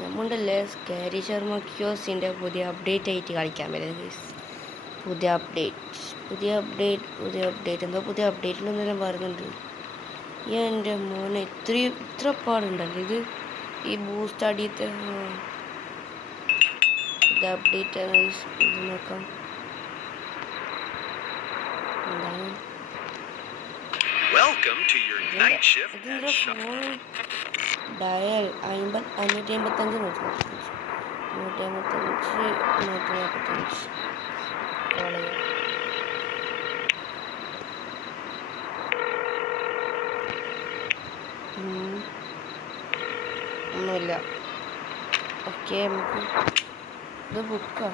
നമ്മളുണ്ടല്ലേ scary Sharma ക്യോസിൻ്റെ പുതിയ update ആയിട്ട് കളിക്കാൻ പറ്റുന്നത് ഗൈസ്. പുതിയ അപ്ഡേറ്റ് എന്തോ പുതിയ അപ്ഡേറ്റിലൊന്നെല്ലാം പറയുന്നുണ്ട്. എൻ്റെ മോനെ ഇത്ര പാടുണ്ടല്ലോ ഇത്. ഈ ബൂസ്റ്റ് അടിയത്തെ ഇത് അപ്ഡേറ്റ് ആണ് ഗൈസ്. ഇത് നോക്കാം എന്താണ് ഇതിൻ്റെ ഫോൺ ഡയൽ 555 കോളേജ് ഒന്നുമില്ല. ഓക്കെ നമുക്ക് ഇത് ബുക്കാ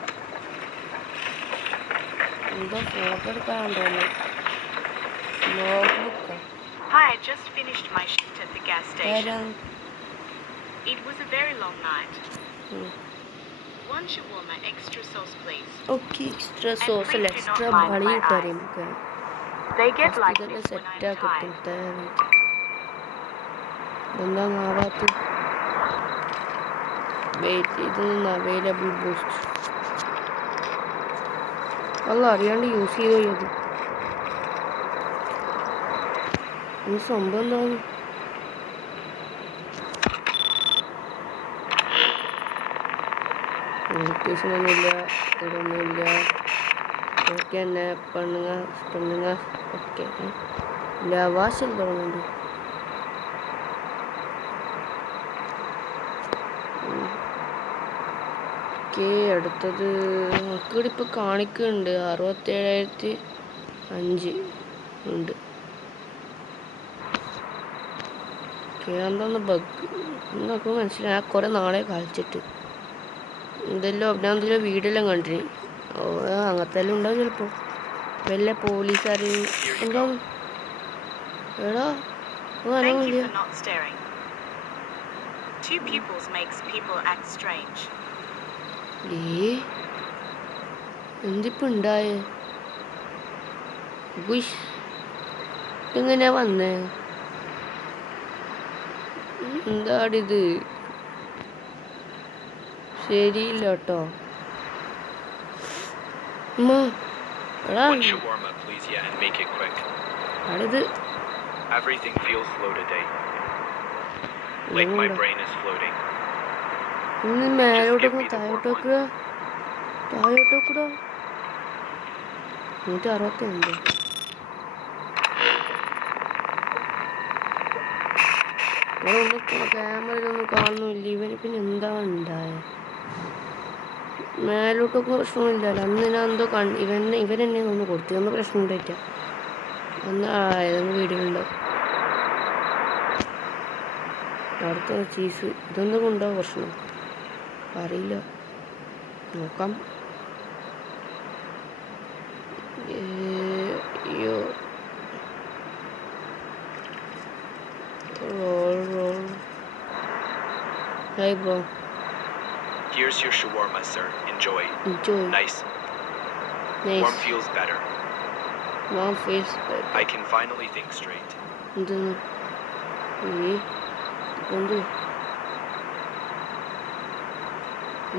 എന്തോ ഫോട്ടോ എടുക്കാനുണ്ടോ ലോഗ് ബുക്കാ. Hi, I just finished my shift at the gas station. It was a very long night. One shawarma, extra sauce, please. Okay, extra sauce, extra bhali karim ka. They get like this when I'm tired. Banda ngavathu. Wait, idunna available boost. Allah ariyandi use cheyido idu. ഈ സംഭവം എന്താണ്? നോട്ടിഫിക്കേഷനൊന്നുമില്ല, ഇതൊന്നുമില്ല. Okay തന്നെ പെണ്ണുങ്ങ okay ലവാശം തുടങ്ങുന്നുണ്ട്. Okay അടുത്തത് നമുക്കിവിടെ ഇപ്പോൾ കാണിക്കുന്നുണ്ട് 67,005 ഉണ്ട്. എന്താന്ന് ബഗ് എന്നൊക്കെ മനസ്സിലായി. കുറേ നാളെ കളിച്ചിട്ട് ഇതെല്ലാം ഞാൻ എന്തെങ്കിലും വീടെല്ലാം കണ്ടിന്. അങ്ങനത്തെ എല്ലാം ഉണ്ടാവും ചിലപ്പോൾ. വല്ല പോലീസുകാർ എന്താ എടാ എന്തിപ്പോ ഉണ്ടായേ? എങ്ങനെയാ വന്നേ? എന്താടിത്? ശരിയില്ല കേട്ടോ. മേലോട്ടൊക്കെ താഴോട്ടോക്കുക 165. ക്യാമറയിലൊന്നും കാണുന്നില്ല. ഇവന് പിന്നെ എന്താ ഉണ്ടായത്? മേലോട്ടൊക്കെ പ്രശ്നമില്ലല്ലോ. അന്ന് ഞാൻ എന്തോ ഇവരെന്നെ ഒന്ന് കൊടുത്തു. ഒന്നും പ്രശ്നം ഉണ്ടായിട്ട അന്ന് ഏതെങ്കിലും വീഡിയോ ഉണ്ടാവും. അടുത്ത ചീസ് ഇതൊന്നും കൊണ്ടുപോകും പ്രശ്നം അറിയില്ല. നോക്കാം. അയ്യോ roll. Hi bro. Here's your shawarma, sir. Enjoy. Nice. Warm feels better. I can finally think straight.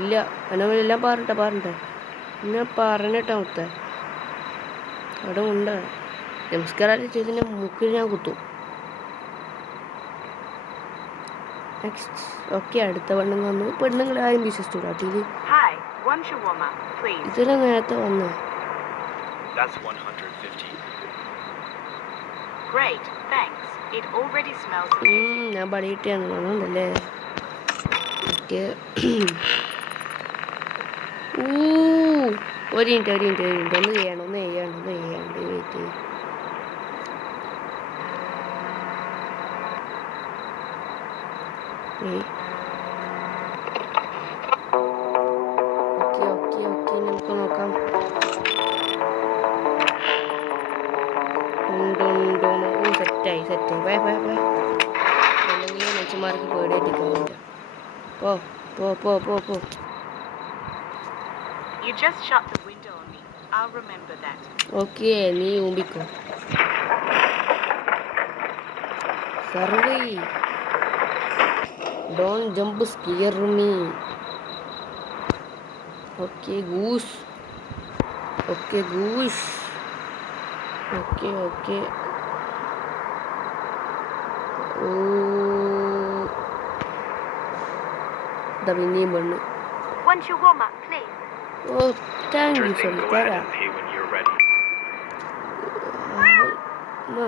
ഇല്ല എല്ലാം പറഞ്ഞിട്ടെ ഞാൻ പറഞ്ഞിട്ടാ മുത്ത അവിടെ ഉണ്ട്. നമസ്കാരം ചെയ്തതിൻ്റെ മുക്കിൽ ഞാൻ കുത്തും. നെക്സ്റ്റ് ഓക്കെ അടുത്ത പെണ്ണുങ്ങൾ വന്നു. പെണ്ണുങ്ങൾ ആരും വിശ്വസിച്ചു ടിവി. ഇതിലെ നേരത്തെ വന്നു. ഞാൻ പണിയിട്ടാന്ന് പറഞ്ഞുണ്ടല്ലേ. ഓക്കെ ഒരു മിനിറ്റ് ഒന്ന് ചെയ്യണം വെയിറ്റ്. ഓക്കെ നമുക്ക് നോക്കാം. സെറ്റായി ബൈ അല്ലെങ്കിൽ മനുഷ്യന്മാർക്ക് പേടിയായിട്ട് പോകില്ല. പോ. ഓക്കെ നീ ഊമ്പിക്കോ. സർവൈ Don't jump, scare me. Okay, goose. Okay, goose. Okay. Oh, the winning one. Want your warm up, please? Oh, thank Sure you, thing. Go ahead and pay when you're ready. No.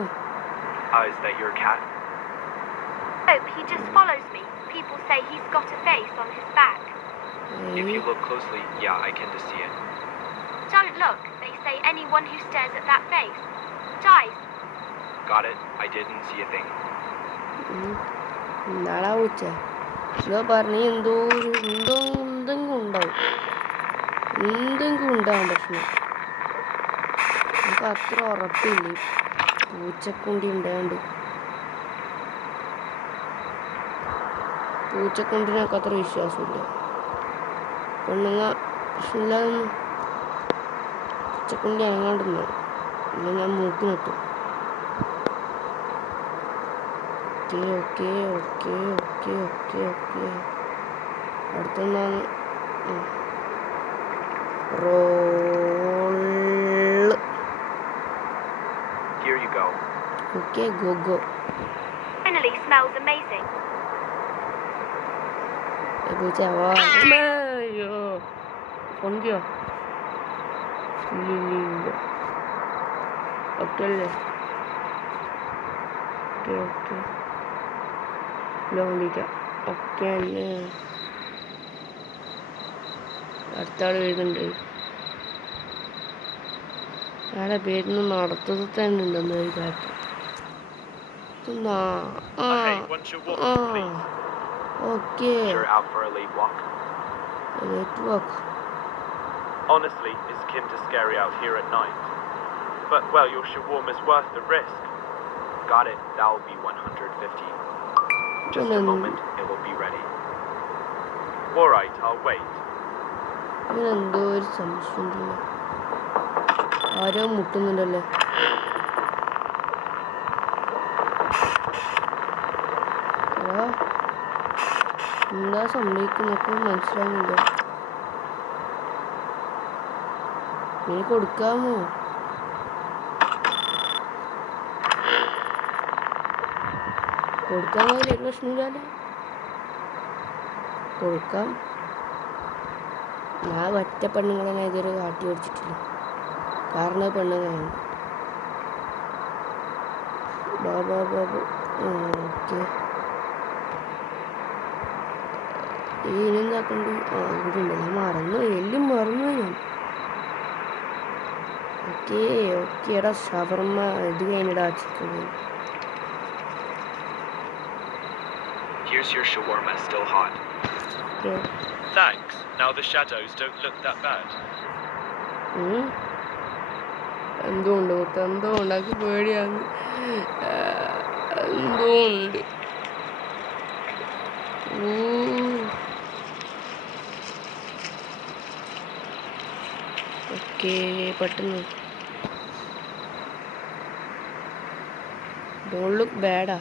Is that your cat? Oh, he just follows me. People say he's got a face on his back. If you look closely, yeah, I can just see it. Don't look. They say anyone who stares at that face dies. Got it. I didn't see a thing. നാളെ ഉച്ച ഇതോ പറഞ്ഞ് എന്തെങ്കിലും ഉണ്ടാവും പ്രശ്നം നമുക്ക് അത്ര ഉറപ്പില്ലേ പൂച്ചക്കുണ്ടി ഉണ്ടായോണ്ട് പൂച്ചക്കുണ്ടിനൊക്കെ അത്ര വിശ്വാസമില്ല പെണ്ണുങ്ങ പ്രശ്നമില്ലാതൊന്നും പൂച്ചക്കുണ്ടി അനങ്ങാണ്ടിരുന്നു ഇല്ല ഞാൻ മൂക്കി നിട്ടും ഓക്കെ അടുത്തൊന്നാണ് roll Here you go. Okay go Finally, smells amazing. അയ്യോ പൊന്തിയോ ഇല്ല ഓക്കെ അല്ലേ ഓക്കെ ലോണ്ടിക്കാം ഓക്കെ അല്ലേ അടുത്ത ആൾ വരുന്നുണ്ട് അയാളെ പേരിന് നടത്തത് തന്നെ ഉണ്ടെന്ന് വിചാരിച്ചു Hey, what's your walk, please? Okay You're out for a late walk? Late walk Honestly, it's kin to scary out here at night. But, well, your shawarma's worth the risk. Got it. That'll be 150. Just a moment. It will be ready. All right, I'll wait. ഇതിനെന്തോ ഒരു സംശയമുണ്ടല്ലോ ആരോ മുട്ടുന്നുണ്ടല്ലേ എന്താ സംഭവിക്കുന്നൊക്കെ മനസ്സിലാവുന്നുണ്ടോ നീ കൊടുക്കാമോ കൊടുക്കാൻ കഴിയില്ല പ്രശ്നമില്ലല്ലോ കൊടുക്കാം ഞാൻ ഒറ്റ പെണ്ണുങ്ങളെ ഇതൊരു കാട്ടി ഓടിച്ചിട്ടില്ല കാരണം പെണ്ണുങ്ങളാണ് ബാബു ഓക്കെ ഇനെന്താക്കണ്ട് ഇവിടെ ഉണ്ട് ഞാൻ എല്ലാം മറന്നു ഞാൻ ഓക്കെ എടാ ഷവർമ്മ ഇത് കഴിഞ്ഞിടാ chicken Here's your shawarma, still hot. Okay Thanks. Now the shadows don't look that bad. എന്തോ ഉണ്ട് മൊത്തം എന്തോ ഉണ്ടാക്കി പേടിയാന്ന് എന്തോ ഉണ്ട് ഓക്കെ പെട്ടെന്ന് ഡോണ്ട് ലുക്ക് ബാഡാ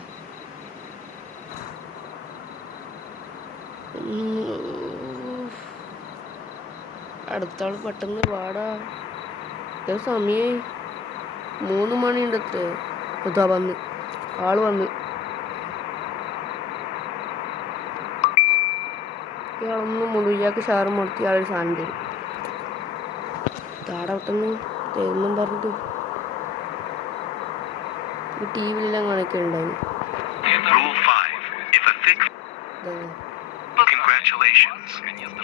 അടുത്താൾ പെട്ടെന്ന് പാടാ എത്ര സമയമായി 3 മണിയുണ്ട് എത്ര ഇതാ വന്ന് ആള് വന്ന് ഇയാളൊന്നും മുഴുവൻ ഷാറും മുടത്തി ആളൊരു സാധനം തരും താടെ പെട്ടെന്ന് തരുന്നും പറഞ്ഞിട്ട് ഈ T വിയിലെല്ലാം കാണിക്കുന്നുണ്ടാവും Rule 5. If a thick... Congratulations.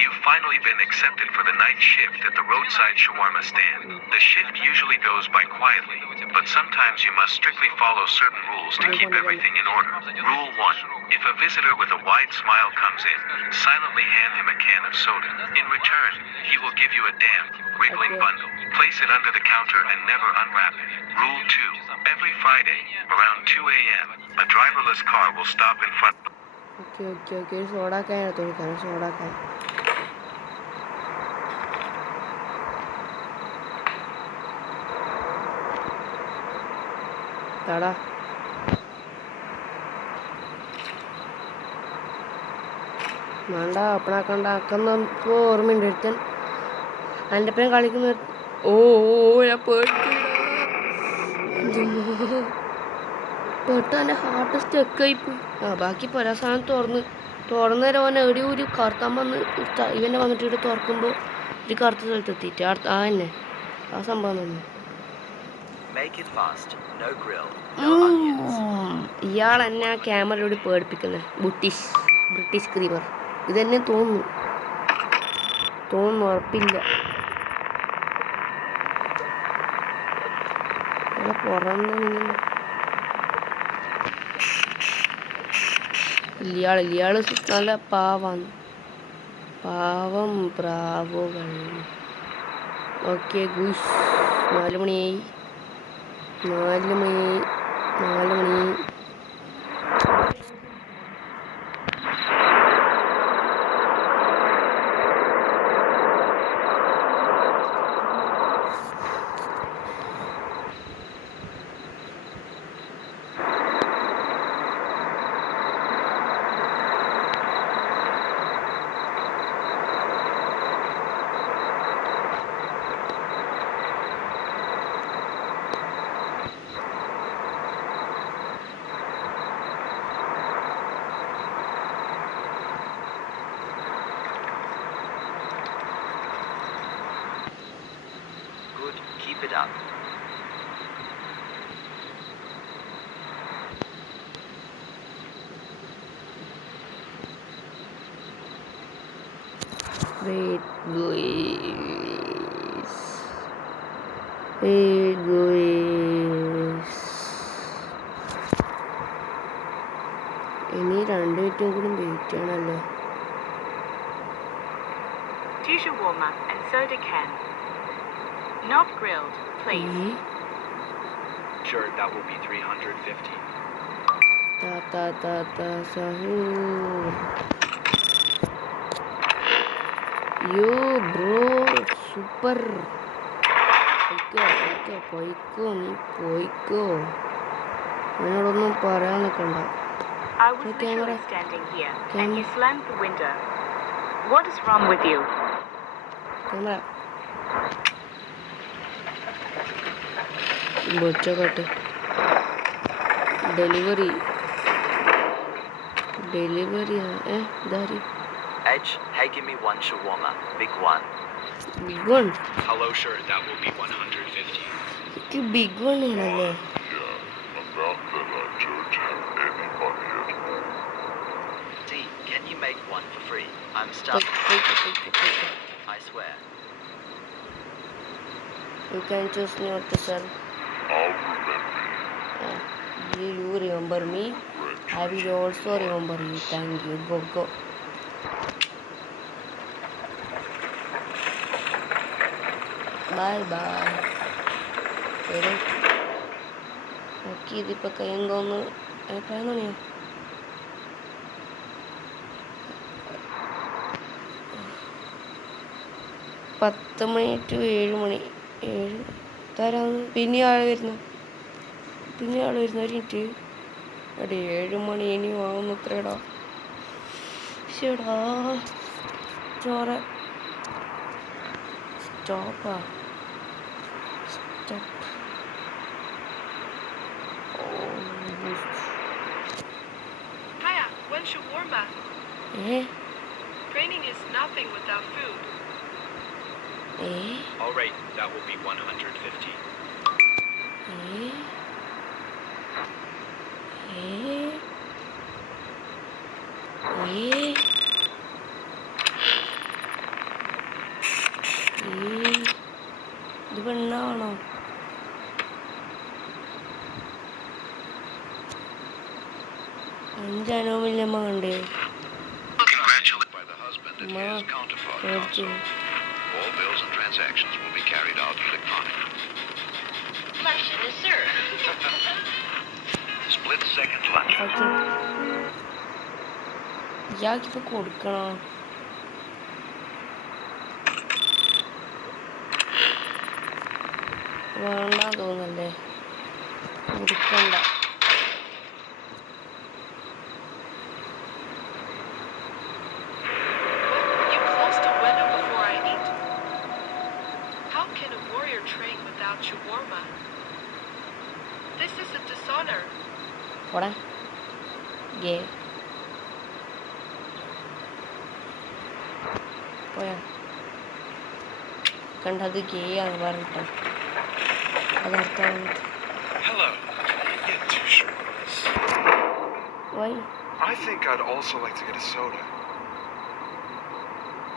You've finally been accepted for the night shift at the roadside shawarma stand. The shift usually goes by quietly, but sometimes you must strictly follow certain rules to keep everything in order. Rule 1. If a visitor with a wide smile comes in, silently hand him a can of soda. In return, he will give you a damp, wriggling bundle. Place it under the counter and never unwrap it. Rule 2. Every Friday, around 2 a.m., a driverless car will stop in front... okay സോഡാക്കാൻ എടുത്തോളിക്കാണ് സോഡാക്കാൻ തടാ വേണ്ട ഓപ്പണാക്കണ്ട ആക്കുന്ന ഇപ്പോൾ ഓർമ്മയുണ്ട് ഒരുത്തൻ എൻ്റെ ഒപ്പം കളിക്കുന്ന ഓ ഞാൻ പെട്ട് എൻ്റെ ഹാർട്ട് സ്റ്റെക്കായി പോയി. ബാക്കി പല സാധനം തുറന്നേരം ഓനെ എവിടെയോ ഒരു കറുത്താൻ വന്ന് ഇവനെ വന്നിട്ട് ഇവിടെ തുറക്കുമ്പോൾ ഒരു കറുത്ത സ്ഥലത്ത് എത്തിയിട്ട് ആ തന്നെ ആ സംഭവം തന്നെ. ഇയാൾ എന്നെ ആ ക്യാമറയോട് പേടിപ്പിക്കുന്നത് ബ്രിട്ടീഷ് ക്രീമർ ഇതെന്നെ തോന്നുന്നു ഉറപ്പില്ല. ഇയാള് നല്ല പാവം പ്രാവുകൾ. ഓക്കെ ഗുഷ് 4 മണിയായി. Keep it up. Wait, guys. ഇനി 2 മിനിറ്റും കൂടി wait ചെയ്യണല്ലോ. Two shawarma and soda can. Not grilled, please. Sure, that will be 350. Sahur. Yo bro, super. പോയിക്കോ എന്നോടൊന്നും പറയാൻ നിൽക്കണ്ട. I was literally standing here and you slammed the window. What is wrong with you? Camera. ബൊച്ചോട്ടെ delivery ഇതാരി. Edge, hey, give me 1 shawarma, big one. Big one? Hello, sure, that will be 150. It's a big one ആണല്ലേ. D, can you make 1 for free? I'm stuck. I swear. You can choose not to sell. Will you remember me? I will also remember you. Thank you. Go. Bye. ശരി okay. ഇതിപ്പോൾ കഴിയുന്നോന്ന് 11 മണിയോ? പത്ത് മണി to 7 മണി. 7 തരാന്ന്. പിന്നെ ആൾ വരുന്നു ഒരു minute. എടേ 7 മണി ഇനിയും ആവുന്നു. എത്രയടാ ശരിടാ ചോറ stop. Hiya, 1 shawarma. Training is nothing without food. All right, that will be 150. ഇത് പെണ്ണാണോ? അഞ്ചാനോമില്ലമ്മ കണ്ടേ. Congratulated by the husband and his counterpart. All bills and transactions will be carried out electronically. Luncheon is served. Split second lunch. ഇയാൾക്കിപ്പോ കൊടുക്കണോ? വേണ്ട തോന്നല്ലേ, കൊടുക്കണ്ട. പോടാ ഗേ പോയാ കണ്ടത് ഗേ ആണ് പറഞ്ഞിട്ട് അതർത്ഥം Hello. Can you get 2 shawarmas? Why I think I'd also like to get a soda.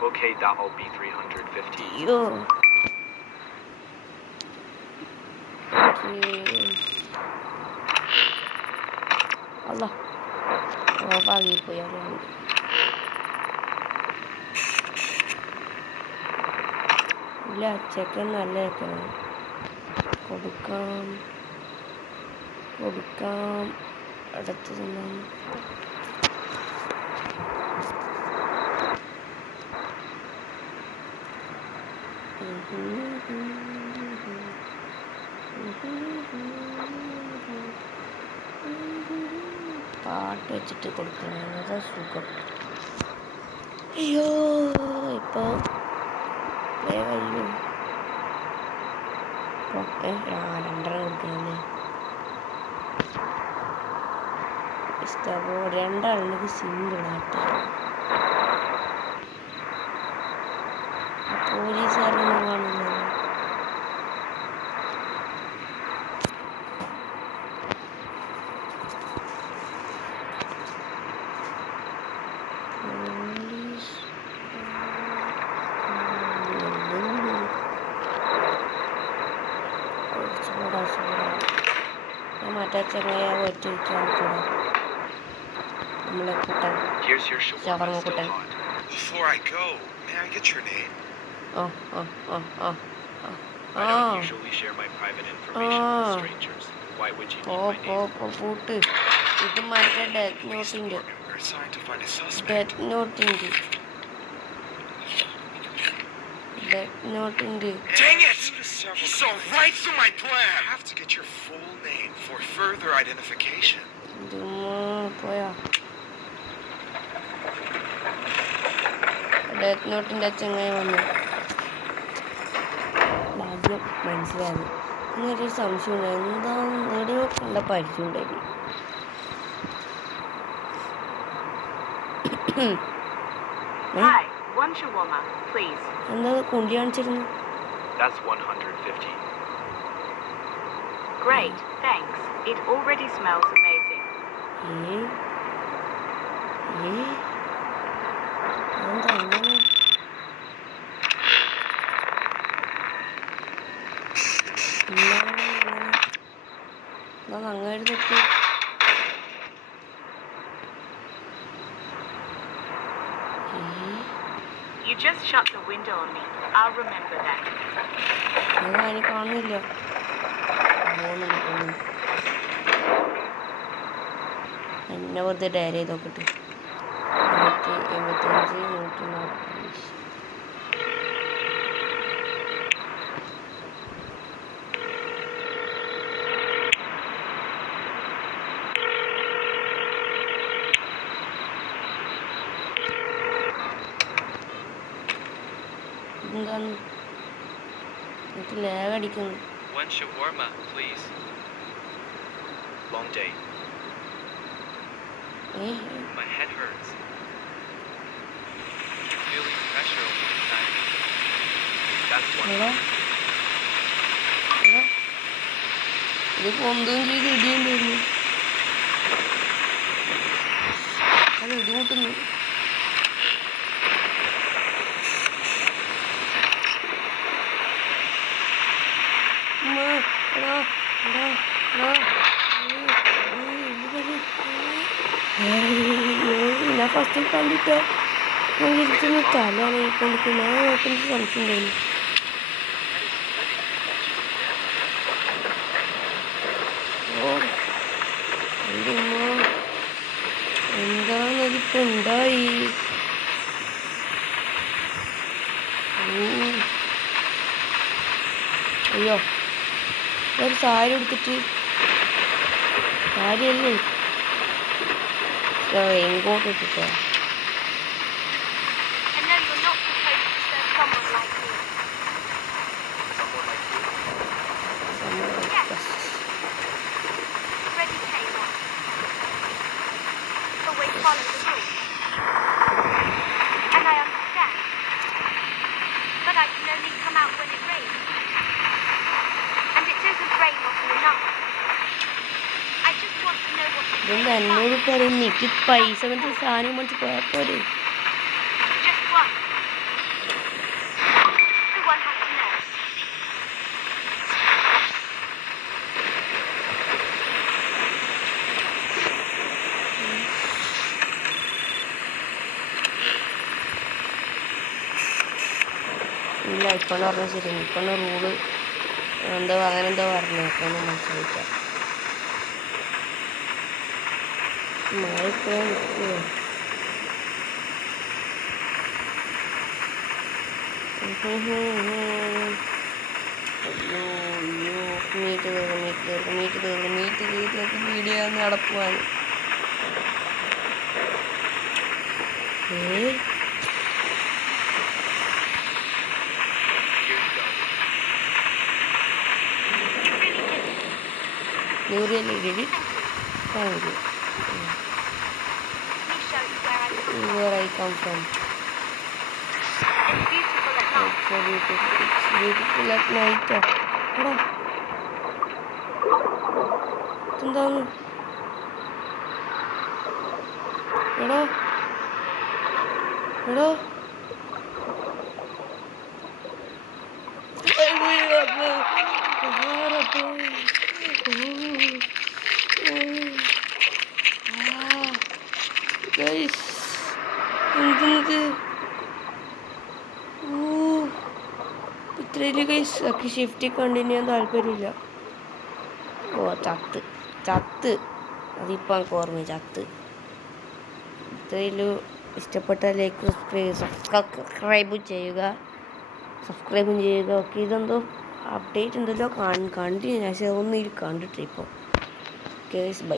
Okay, that'll be 350. അയ്യോ അല്ല ഓഫാകിപ്പോയി അറിയാണ്ട് ഇല്ല ചെക്കൻ നല്ല ചെക്കനാണ് കൊടുക്കാം അടുത്ത് തിന്നാം പാട്ട് വെച്ചിട്ട് കൊടുക്കണം അതാ സുഖം അയ്യോ ഇപ്പോൾ കഴിയും 2.5 കൊടുക്കണല്ലേ ഇഷ്ടപ്പോൾ 2 ആളുണ്ടെങ്കിൽ സിംഗിളായിട്ട് പോലീസുകാരൊന്നും കാണില്ല മറ്റേ ചെറിയ ഒറ്റയ്ക്കാൻ നമ്മളെ കൂട്ടാൻ Here's your shawarma, still Kuttan hot. Before I go, may I get your name? I don't usually share my private information with strangers. Why would you need my name? പൂട്ട് ഇത് മറ്റേ ഡെത്ത് നോട്ടിൻ്റെ We're assigned to find a suspect. Death നോട്ടിൻ്റെ Dang it! He saw right through my plan! I have to get your full name for further identification. പോയാ death നോട്ടിൻ്റെ ചങ്ങായി വന്നു ആദ്യം മനസ്സിലായത് എന്നൊരു സംശയമുണ്ട് എന്താന്ന് എവിടെയോ കണ്ട പരിചയം ഉണ്ടായിരുന്നു Hi, one shawarma, please. എന്താ കുണ്ടി കാണിച്ചിരുന്നു That's 150. Great, thanks. It already smells amazing. എന്താ അങ്ങനെ അങ്ങനെ തെറ്റി You just shut the window on me. I'll remember that. അത് അതിന് കാണുന്നില്ല എന്നെ വെറുതെ ഡയറി ചെയ്ത് നോക്കട്ടെ 185 145 എന്താണ് എനിക്ക് ലാഗ് അടിക്കുന്നു 1 shawarma, please. Long day. My head hurts. Feeling pressure over the time. That's one. എടാ ഇത് പൊന്തുകയും ചെയ്ത് ഇടിയും വരുന്നു അത് ഇടിമുട്ടുന്നു ഞാൻ ഫസ്റ്റ് കണ്ടിട്ടോ ഞാൻ വിളിച്ചൊന്ന് തലയാണ് ഈ കൊണ്ടിരിക്കുന്നത് ഞാൻ നോക്കുന്നത് സംശയമുണ്ടായിരുന്നു എന്താണതിപ്പോ ഉണ്ടായി അയ്യോ ഒരു സാരി എടുത്തിട്ട് സാരിയല്ലേ എങ്ങോട്ട് ഇട്ടിട്ടോ And no, you're not supposed to serve someone like me. Yes. Ready, Kayla. follow the rules. And I understand. But I can only come out when it rains. And it doesn't rain often enough. I just want to know what it ഇതെന്താ tastes എന്നോട് like. പറയുന്നു എനിക്ക് പൈസ കൊണ്ട് സാധനം മേടിച്ച് പോയാൽ പോരെ. Just one. Everyone has to know. ഇല്ല ഇപ്പം പറഞ്ഞാൽ ശരി ഇപ്പം റൂള് എന്തോ അങ്ങനെ എന്തോ പറഞ്ഞു അപ്പം ഒന്ന് മനസ്സിലാക്കാം. മഴ ഇപ്പോഴും നിൽക്കുമോ? അയ്യോ അയ്യോ മീറ്റ് തീർന്നു വീഡിയോ നടക്കുവാൻ. You really did it? Thank you. Let me show you where I come from. Where I come from. It's beautiful at night. It's so beautiful. It's beautiful at night. എടാ എന്താണ് എടോ എടോ എന്ത് ഇത്രയില് guys ഒക്കെ shift continue ചെയ്യാൻ താല്പര്യമില്ല. ഓ ചത്ത് അതിപ്പോൾ എനിക്ക് ഓർമ്മ ചത്ത്. ഇത്രയിലും ഇഷ്ടപ്പെട്ട ലൈക്ക് സബ്സ്ക്രൈബും ചെയ്യുക. ഓക്കെ ഇതെന്തോ അപ്ഡേറ്റ് ഉണ്ടല്ലോ കണ്ടിന്യൂ പക്ഷേ ഒന്നും കണ്ടിട്ടില്ല ഇപ്പോൾ. Guys bye.